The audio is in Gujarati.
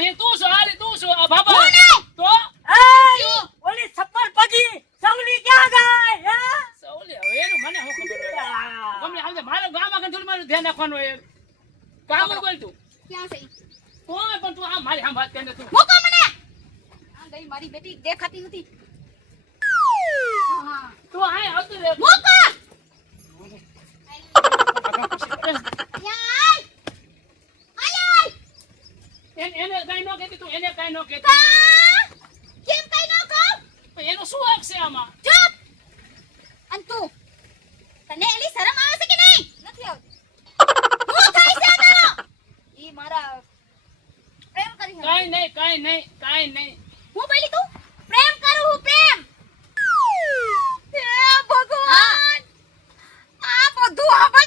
અરે તું છો હાલી તું છો આ બાબા હું નહીં. તો એ ઓલી છપ્પન પગી સવલી ક્યાં ગઈ હે સૌલી હવે એનું મને શું ખબર હોય ગમે આવજે મારા ગામ આગળ થોડું મારું ધ્યાન રાખવાનું હોય કામ બોલ તું ક્યાં છે ઈ? કોણ પણ તું આ મારી આમ વાત કરીને તું મૂકો મને આ ગઈ મારી બેટી દેખાતી નથી હા તું આય આવતું રે મૂકો યાય આય એને કઈ નો કહેતી તું એને કઈ નો કહેતી કા કેમ કઈ ન કહું એનો શું હક છે આમાં ચૂપ અન તું તને એલી શરમ આવે છે કે નહીં નથી આવતી હું કઈ છે તારો ઈ મારા પ્રેમ કરી છે કાઈ નહીં હું બોલી તું પ્રેમ કરું હું પ્રેમ હે ભગવાન આ બધું હવે